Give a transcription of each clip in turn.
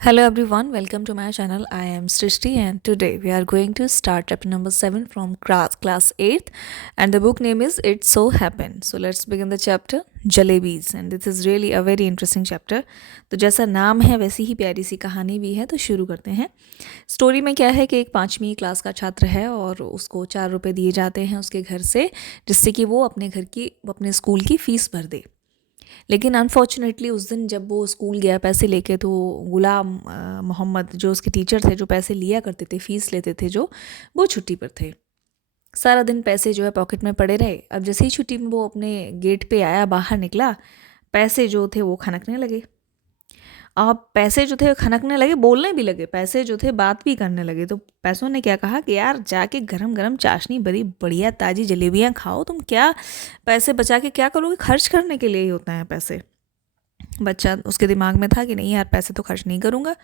Hello everyone, welcome to my channel. I am Srishti and today we are going to start chapter number 7 from class 8th and the book name is It So Happened. So let's begin the chapter Jalebis and this is really a very interesting chapter. तो जैसा नाम है वैसी ही प्यारी सी कहानी भी है तो शुरू करते हैं। स्टोरी में क्या है कि एक 5वीं क्लास का छात्र है और उसको 4 रुपये दिए जाते हैं उसके घर से जिससे कि वो अपने स्कूल की फ़ीस भर दे। लेकिन अनफॉर्चुनेटली उस दिन जब वो स्कूल गया पैसे लेके तो गुलाम मोहम्मद जो उसके टीचर थे जो पैसे लिया करते थे फ़ीस लेते थे जो वो छुट्टी पर थे। सारा दिन पैसे जो है पॉकेट में पड़े रहे। अब जैसे ही छुट्टी में वो अपने गेट पे आया बाहर निकला पैसे जो थे वो खनकने लगे। अब पैसे जो थे खनकने लगे, बोलने भी लगे, पैसे जो थे बात भी करने लगे। तो पैसों ने क्या कहा कि यार जाके गरम गरम चाशनी बड़ी बढ़िया ताज़ी जलेबियाँ खाओ, तुम क्या पैसे बचा के क्या करोगे, खर्च करने के लिए ही होता है पैसे। बच्चा उसके दिमाग में था कि नहीं यार पैसे तो खर्च नहीं करूँगा,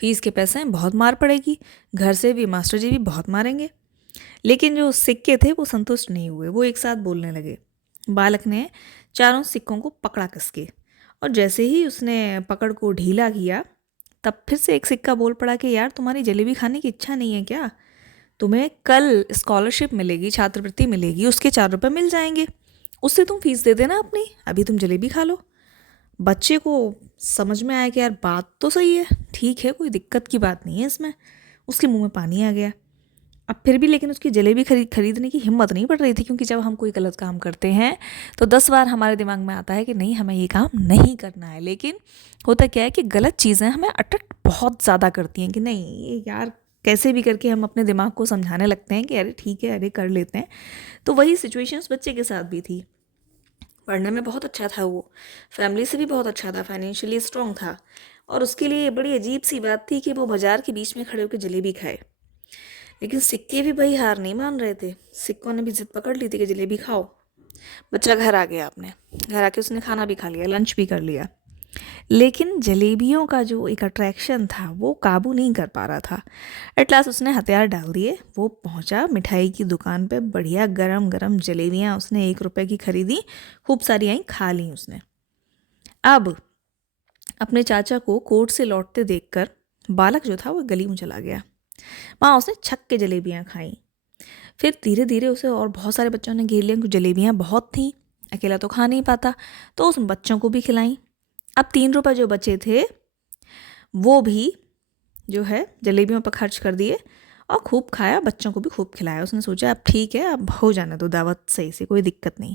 फ़ीस के पैसे हैं, बहुत मार पड़ेगी, घर से भी मास्टर जी भी बहुत मारेंगे। लेकिन जो सिक्के थे वो संतुष्ट नहीं हुए, वो एक साथ बोलने लगे। बालक ने चारों सिक्कों को पकड़ा कसके और जैसे ही उसने पकड़ को ढीला किया तब फिर से एक सिक्का बोल पड़ा कि यार तुम्हारी जलेबी खाने की इच्छा नहीं है क्या? तुम्हें कल स्कॉलरशिप मिलेगी, छात्रवृत्ति मिलेगी, उसके 4 रुपये मिल जाएंगे, उससे तुम फीस दे देना अपनी, अभी तुम जलेबी खा लो। बच्चे को समझ में आया कि यार बात तो सही है, ठीक है, कोई दिक्कत की बात नहीं है इसमें। उसके मुंह में पानी आ गया। अब फिर भी लेकिन उसकी जलेबी खरीदने की हिम्मत नहीं पड़ रही थी, क्योंकि जब हम कोई गलत काम करते हैं तो 10 बार हमारे दिमाग में आता है कि नहीं हमें ये काम नहीं करना है। लेकिन होता क्या है कि गलत चीज़ें हमें अट्रैक्ट बहुत ज़्यादा करती हैं कि नहीं ये यार कैसे भी करके हम अपने दिमाग को समझाने लगते हैं कि अरे ठीक है, अरे कर लेते हैं। तो वही सिचुएशन उस बच्चे के साथ भी थी। पढ़ने में बहुत अच्छा था वो, फैमिली से भी बहुत अच्छा था, फाइनेंशियली स्ट्रॉन्ग था और उसके लिए बड़ी अजीब सी बात थी कि वो बाज़ार के बीच में खड़े होकर जलेबी खाए। लेकिन सिक्के भी भाई हार नहीं मान रहे थे। सिक्कों ने भी जिद पकड़ ली थी कि जलेबी खाओ। बच्चा घर आ गया, अपने घर आके उसने खाना भी खा लिया, लंच भी कर लिया। लेकिन जलेबियों का जो एक अट्रैक्शन था वो काबू नहीं कर पा रहा था। एट लास्ट उसने हथियार डाल दिए। वो पहुंचा मिठाई की दुकान पे, बढ़िया गरम गरम जलेबियाँ उसने 1 रुपए की खरीदी, खूब सारी आई, खा ली उसने। अब अपने चाचा को कोर्ट से लौटते देखकर बालक जो था वो गली में चला गया। वहाँ उसने छक के जलेबियाँ खाई। फिर धीरे धीरे उसे और बहुत सारे बच्चों ने घेर लिया, क्योंकि जलेबियाँ बहुत थीं, अकेला तो खा नहीं पाता, तो उस बच्चों को भी खिलाई। अब 3 रुपए जो बचे थे वो भी जो है जलेबियों पर खर्च कर दिए और खूब खाया, बच्चों को भी खूब खिलाया। उसने सोचा अब ठीक है, अब हो जाने दो दावत सही से, कोई दिक्कत नहीं।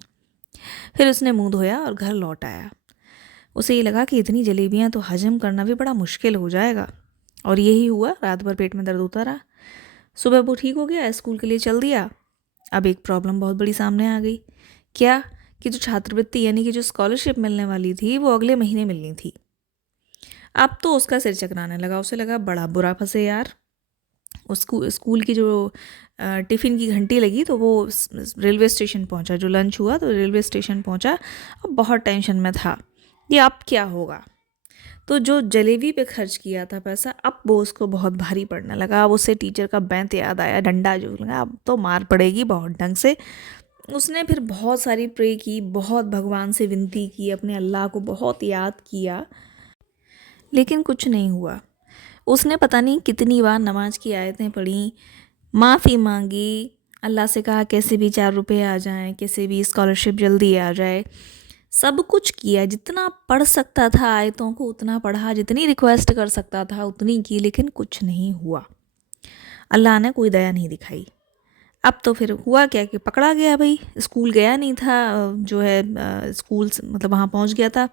फिर उसने मुंह धोया और घर लौट आया। उसे ये लगा कि इतनी जलेबियाँ तो हजम करना भी बड़ा मुश्किल हो जाएगा, और यही हुआ। रात भर पेट में दर्द होता रहा। सुबह वो ठीक हो गया, स्कूल के लिए चल दिया। अब एक प्रॉब्लम बहुत बड़ी सामने आ गई। क्या कि जो छात्रवृत्ति यानी कि जो स्कॉलरशिप मिलने वाली थी वो अगले महीने मिलनी थी। अब तो उसका सिर चकराने लगा। उसे लगा बड़ा बुरा फंसे यार। उसको स्कूल की जो टिफ़िन की घंटी लगी तो वो रेलवे स्टेशन पहुंचा। जो लंच हुआ तो रेलवे स्टेशन पहुंचा। अब बहुत टेंशन में था, ये अब क्या होगा। तो जो जलेबी पे खर्च किया था पैसा, अब वो उसको बहुत भारी पड़ने लगा। अब उसे टीचर का बैंत याद आया, डंडा जो लगा, अब तो मार पड़ेगी बहुत ढंग से। उसने फिर बहुत सारी प्रे की, बहुत भगवान से विनती की, अपने अल्लाह को बहुत याद किया, लेकिन कुछ नहीं हुआ। उसने पता नहीं कितनी बार नमाज की आयतें पढ़ी, माफ़ी मांगी, अल्लाह से कहा कैसे भी 4 रुपये आ जाएं, कैसे भी स्कॉलरशिप जल्दी आ जाए। सब कुछ किया, जितना पढ़ सकता था आयतों को उतना पढ़ा, जितनी रिक्वेस्ट कर सकता था उतनी की, लेकिन कुछ नहीं हुआ। अल्लाह ने कोई दया नहीं दिखाई। अब तो फिर हुआ क्या कि पकड़ा गया भाई। स्कूल गया नहीं था, जो है स्कूल मतलब वहाँ पहुँच गया था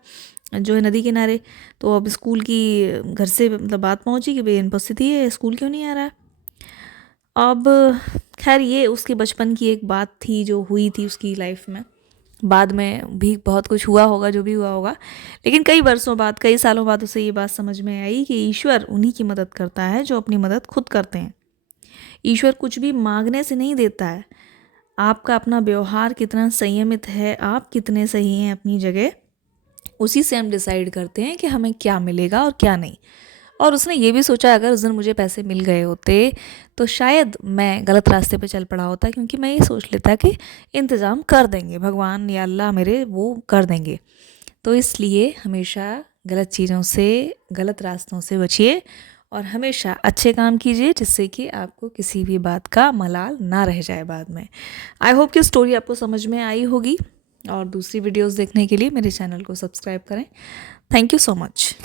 जो है नदी किनारे। तो अब स्कूल की घर से मतलब बात पहुँची कि भाई अनुपस्थिति है, स्कूल क्यों नहीं आ रहा है। अब खैर ये उसके बचपन की एक बात थी जो हुई थी उसकी लाइफ में। बाद में भी बहुत कुछ हुआ होगा जो भी हुआ होगा, लेकिन कई वर्षों बाद, कई सालों बाद उसे ये बात समझ में आई कि ईश्वर उन्हीं की मदद करता है जो अपनी मदद खुद करते हैं। ईश्वर कुछ भी मांगने से नहीं देता है। आपका अपना व्यवहार कितना संयमित है, आप कितने सही हैं अपनी जगह, उसी से हम डिसाइड करते हैं कि हमें क्या मिलेगा और क्या नहीं। और उसने ये भी सोचा अगर उस दिन मुझे पैसे मिल गए होते तो शायद मैं गलत रास्ते पे चल पड़ा होता, क्योंकि मैं ये सोच लेता कि इंतज़ाम कर देंगे भगवान या अल्लाह मेरे, वो कर देंगे। तो इसलिए हमेशा गलत चीज़ों से, गलत रास्तों से बचिए और हमेशा अच्छे काम कीजिए जिससे कि आपको किसी भी बात का मलाल ना रह जाए बाद में। आई होप कि स्टोरी आपको समझ में आई होगी और दूसरी वीडियोस देखने के लिए मेरे चैनल को सब्सक्राइब करें। Thank you so much.